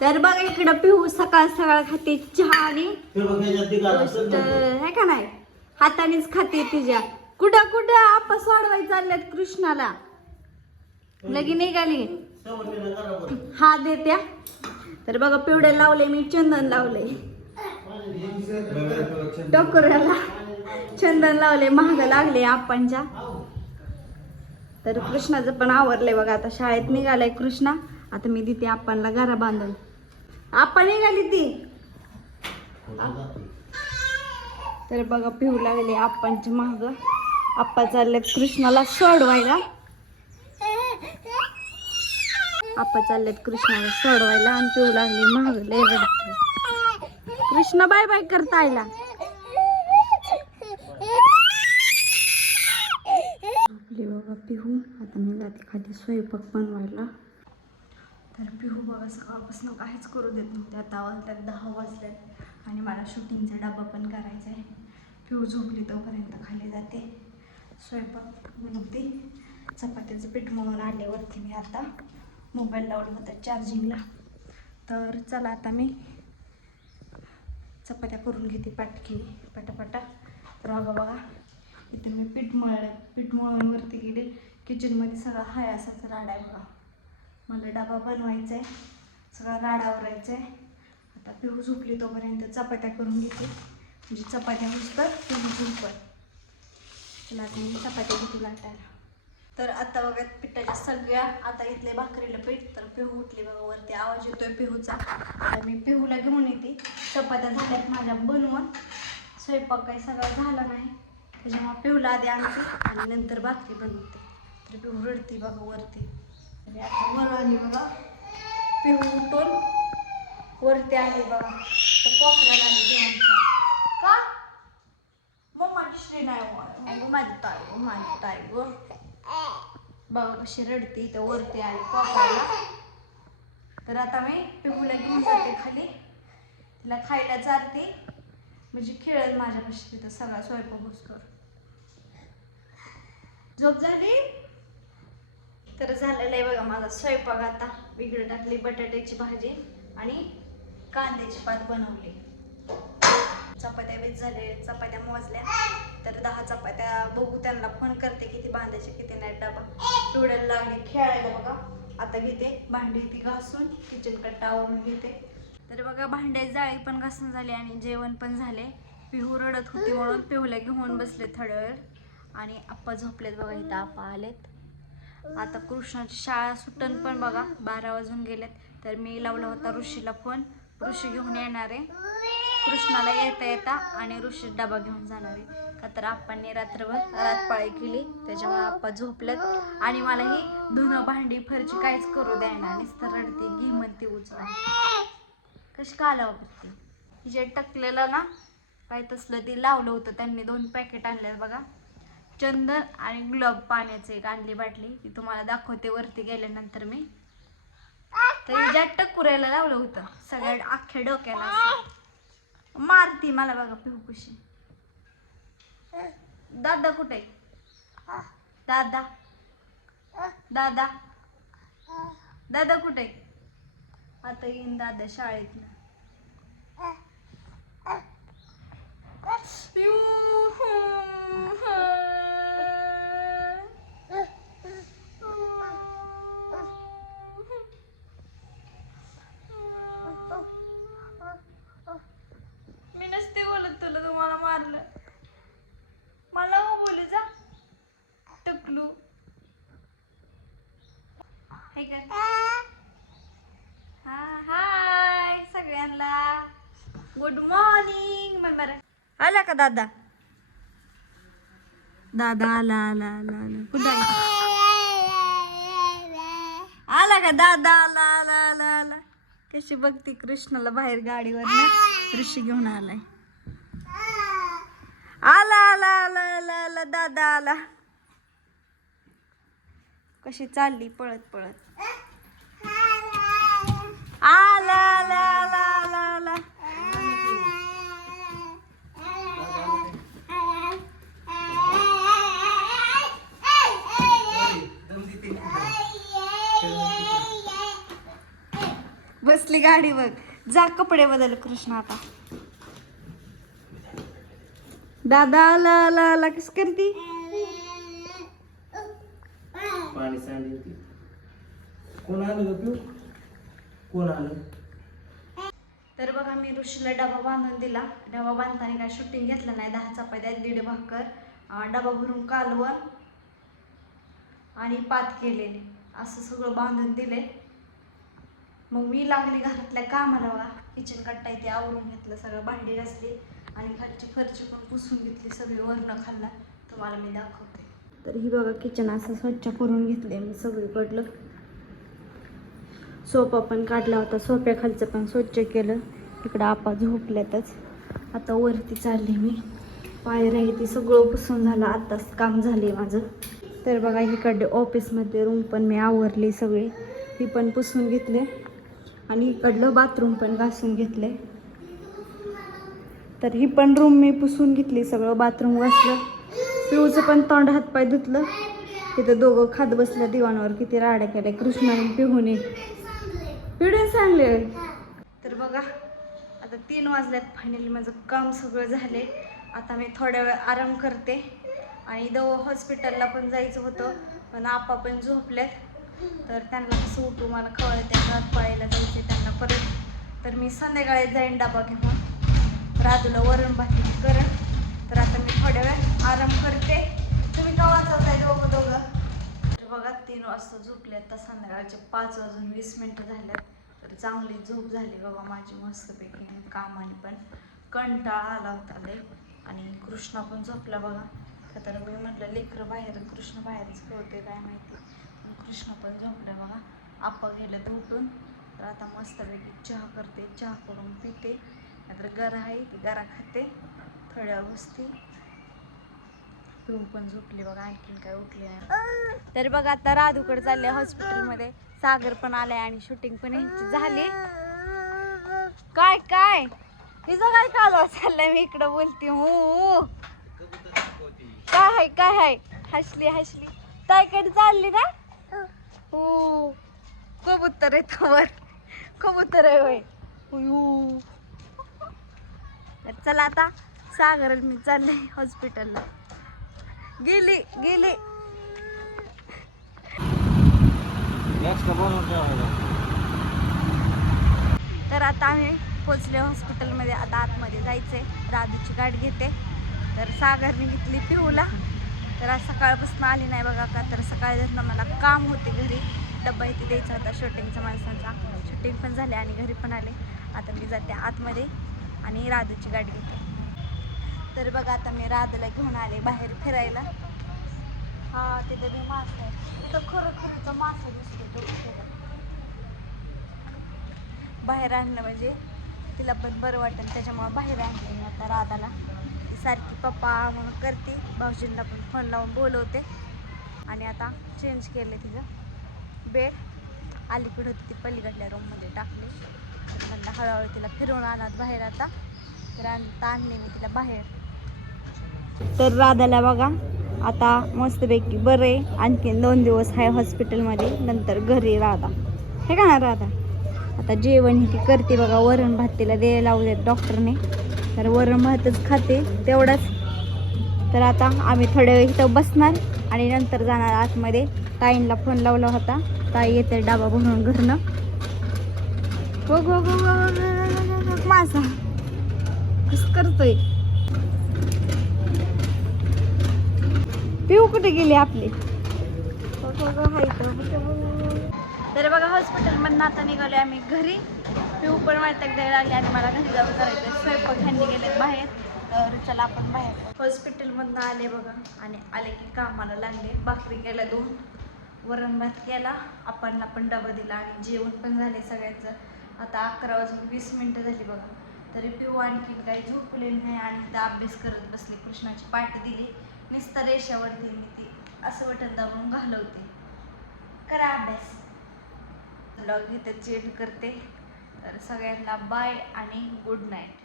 तर बघा इकडं पिहू सकाळ सकाळ खाते चहा आणि का नाही? हातानेच खाते तिच्या. कुठं कुठं? आपण सोडवाय चालल्यात कृष्णाला. लगी निघाली हा देत्या. तर बघा पिवडे लावले मी चंदन लावले. टोकऱ्याला चंदन लावले महाग लागले आपणच्या तर कृष्णाचं पण आवरलंय बघा आता शाळेत निघालाय कृष्णा. आता मी देते आपणला घरा बांधून. आपण निघाली ती. तर बघा पिहू लागले आपणच्या महाग आप्पा चालले कृष्णाला सोडवायला. आप्पा चाललेत कृष्णाला सोडवायला आणि पिऊ लागले महाग कृष्ण बाय बाय करता आयला. आपली बघा पिहू आता मी जाते खाली स्वयंपाक बनवायला. तर पिहू बाबा सकाळपासून काहीच करू देत नव्हते. आता वाजल्यात दहा वाजल्यात आणि मला शूटिंगचा डबा पण करायचा आहे. पिहू झोपली तोपर्यंत खाली जाते. स्वयंपाक नव्हती चपात्याचं पीठ म्हणून आल्यावरती मी आता मोबाईल लावलं होतं चार्जिंगला तर चला आता मी चपात्या करून घेते पाटकी पटापटा. तर बघा बघा इथे मी पीठ मळलं. पीठ मळून वरती गेले. किचनमध्ये सगळा हाय असाच राडा आहे बघा. मला डबा बनवायचा आहे सगळा राडा आवरायचा आहे आता पिहू झोपली तोपर्यंत चपात्या करून घेते. म्हणजे चपात्या तर पिहू झोपत तिला आता मी चपात्या घेते लाटायला. तर आता बघा पिठाच्या सगळ्या आता इथले भाकरीला पीठ तर पिहू उठली बघा वरती आवाज येतोय पिहूचा. तर मी पिहूला घेऊन येते. चपात्या झाल्यात माझ्या बनवून. स्वयंपाक काही सगळा झाला नाही. त्याच्यामुळे पिहूला आधी आणते आणि नंतर भाकरी बनवते. तर पिहू रडते बघा वरती. आणि आता वर आली बघा. पिहू उठून वरती आली बघा. तर कोपऱ्याला आली जेवणचा का? मम्माची श्री नाही हो. माझी ताई हो, माझी ताई ग बघा कशी रडते तर वरती आली कोपऱ्याला. तर आता मी पिहूला घेऊन जाते खाली. तिला खायला जाते. म्हणजे खेळेल माझ्यापाशी तिथं सगळा स्वयंपाक कर झोप झाली? तर झालेलं आहे बघा माझा स्वयंपाक आता. वेगळं टाकली बटाट्याची भाजी आणि कांद्याची पात बनवली. चपात्या वेच झाले चपात्या मोजल्या. तर दहा चपात्या बघू त्यांना फोन करते किती बांधायचे किती नाही. डबा. पिवड्याला लागले खेळायला बघा. आता घेते भांडी ती घासून किचन कट्टा आवरून घेते. तर बघा भांडे जाळी पण घासून झाली आणि जेवण पण झाले. पिहू रडत होती म्हणून पिहूला घेऊन बसले थडर आणि आप्पा झोपलेत बघा इथं आप्पा आलेत. आता कृष्णाची शाळा सुटन पण बघा बारा वाजून गेलेत. तर मी लावला होता ऋषीला फोन ऋषी घेऊन येणार आहे. कृष्णाला येता येता आणि ऋषी डबा घेऊन जाणार आहे. का तर आप्पांनी रात्रभर रातपाळी केली त्याच्यामुळे आप्पा झोपलेत. आणि मला ही धुणं भांडी फरची काहीच करू द्यायना नुसतं रडते घी म्हणते उचला कशी का लावते जे टकलेलं ना काय तसलं ते लावलं होतं. त्यांनी दोन पॅकेट आणल्यात बघा. चंदन आणि ग्लब पाण्याचे एक आणली बाटली. ती तुम्हाला दाखवते वरती गेल्यानंतर मी. तर हिच्या टकुऱ्याला लावलं होतं सगळ्या अख्ख्या डोक्याला मारती मला बघा पिहुकुशी दादा कुठे दादा. दादा. दादा कुठे आता येईन दादा शाळेत. पिऊ नसते बोलत तुला तुम्हाला मारलं मला हो बोलू जा टकलू हाय हा हाय सगळ्यांना. गुड मॉर्निंग मेंबर आला का दादा? दादा आला आला आला आला. कुठे आला का दादा? आला आला आला आला. कशी बघते कृष्णाला बाहेर गाडीवर ऋषी घेऊन आलाय. आला आला आला आला आला दादा आला. कशी चालली पळत पळत. आला आला आला आला आला. बसली गाडी बघ. जा कपडे बदल कृष्ण आता. दादा आला आला आला. कस करती? पाणी सांडली ती कोण आलं ग पिऊ? कोण आलं? तर बघा मी ऋषीला डबा बांधून दिला. डबा बांधताना काय शूटिंग घेतलं नाही. दहा चपात्या दीड भाकर. डबा भरून कालवण आणि पात केले. असं सगळं बांधून दिले. मग मी लागली घरातल्या कामाला बघा. किचन कट्टा इथे आवरून घेतलं. सगळं भांडी घासली आणि खालची फरची पण पुसून घेतली सगळी वरणं खाल्ला तुम्हाला मी दाखवते. तर ही बघा किचन असं स्वच्छ करून घेतले मी सगळीकडलं. सोफा पण काढला होता सोप्याखालचं पण स्वच्छ केलं. इकडं आपा झोपल्यातच. आता वरती चालली मी. पायऱ्या आहे ती सगळं पुसून झालं. आत्ताच काम झाले माझं. तर बघा इकडे ऑफिसमध्ये रूम पण मी आवरली सगळी. ती पण पुसून घेतले. आणि इकडलं बाथरूम पण घासून घेतले तर ही पण रूम मी पुसून घेतली सगळं बाथरूम घासलं. पिऊचं पण तोंड हातपाय धुतलं. तिथं दोघं खात बसल्या दिवाणावर किती राड्या केल्या. कृष्णाने पिहूने पिढून सांगले. तर बघा आता तीन वाजल्यात फायनली माझं काम सगळं झाले आता मी थोड्या वेळ आराम करते. आणि दव हॉस्पिटलला पण जायचं होतं पण आपा पण झोपल्यात. तर त्यांना कसं उठू मला कळलं त्यांना पाळायला जायचे त्यांना परत. तर मी संध्याकाळी जाईन डबा घेऊन. राजूला वरण भाकरी करण. मी थोड्या वेळ आराम करते. तुम्ही का वाचवताय दोघं दोघं? तर बघा तीन वाजता झोपले आता संध्याकाळचे पाच वाजून वीस मिनटं झाल्यात तर चांगली झोप झाली बाबा माझी मस्तपैकी कामाने पण. कंटाळा आला होता लय. आणि कृष्णा पण झोपला बघा. तर मी म्हटलं लेकरं बाहेर कृष्ण बाहेरच होते काय माहिती? पण कृष्ण पण झोपला बघा. आप्पा गेलं तर उठून. तर आता मस्तपैकी चहा करते चहा करून पिते. नाहीतर गरा आहे ती गरा खाते. थोड्या बसते. पिऊ पण झोपली बघा आणखीन काय उठली नाही. तर बघा आता राधूकडे चालले हॉस्पिटलमध्ये. सागर पण आलाय आणि शूटिंग पण यांची झाली. काय काय? तिचं काय कालवा चाललंय? मी इकडं बोलते हो काय आहे काय आहे हसली हसली. ताईकडे चालली ना हो. कबूतर आहे तवर. कबूतर आहे होय. तर चला आता सागर आणि मी चालले हॉस्पिटलला. गेली गेली. तर आता आम्ही पोचले हॉस्पिटलमध्ये आता आतमध्ये जायचंय. राधूची गाठ घेते. तर सागरने घेतली पिऊला. तर आज सकाळपासून आली नाही बघा का? तर सकाळी मला काम होते घरी डब्बा इथे द्यायचा होता शूटिंगचा माणसांचा. शूटिंग पण झाले आणि घरी पण आले. आता मी जाते आतमध्ये आणि राधूची गाठ घेते. तर बघा आता मी राधाला घेऊन आले बाहेर फिरायला. हा तिथे मी मासा आहे तिथं खरं खरंचा मासा दिसतो तो बाहेर आणलं म्हणजे तिला पण बरं वाटेल त्याच्यामुळे बाहेर आणले मी आता राधाला. ती सारखी पप्पा म्हणून करते भाऊजींना पण फोन लावून बोलवते. आणि आता चेंज केले तिचं. बेड अलीकडे होती ती पलीकडल्या रूममध्ये टाकली. तर म्हणलं हळूहळू तिला फिरवून आणत बाहेर आता. तर आणता आणली मी तिला बाहेर. तर राधाला बघा आता मस्तपैकी बरं आहे आणखीन दोन दिवस आहे हॉस्पिटलमध्ये नंतर घरी राधा हे का ना राधा आता जेवण हे ती करते बघा वरण भात तिला द्यायला लावले डॉक्टरने तर वरण भातच खाते तेवढाच तर आता आम्ही थोड्या वेळ इथं बसणार आणि नंतर जाणार आतमध्ये ताईंला फोन लावला होता ताई येते डाबा भरून घरनं हो गो गो हो, माझा कसं करतोय पिऊ कुठे गेली आपली. हो, तर बघा हॉस्पिटलमधनं आता निघालो आम्ही घरी. पिऊ पण वाटत द्यायला आली आणि मला घरी जाऊन करायचं स्वयंपाक ह्यांनी गेले बाहेर. तर चला आपण बाहेर. हॉस्पिटलमधनं आले बघा आणि आले की कामाला लागले. भाकरी केल्या दोन वरण भात केला. आपण पण डबा दिला आणि जेवण पण झाले सगळ्यांचं. आता अकरा वाजून वीस मिनटं झाली बघा. तरी पिऊ आणखीन काही झोपले नाही आणि तिथं अभ्यास करत बसले. कृष्णाची पाठ दिली. नुसतं रेषावरती मी ती असं बटन दाबून घालवते. करा अभ्यास. ब्लॉग इथं चेंज करते. तर सगळ्यांना बाय आणि गुड नाईट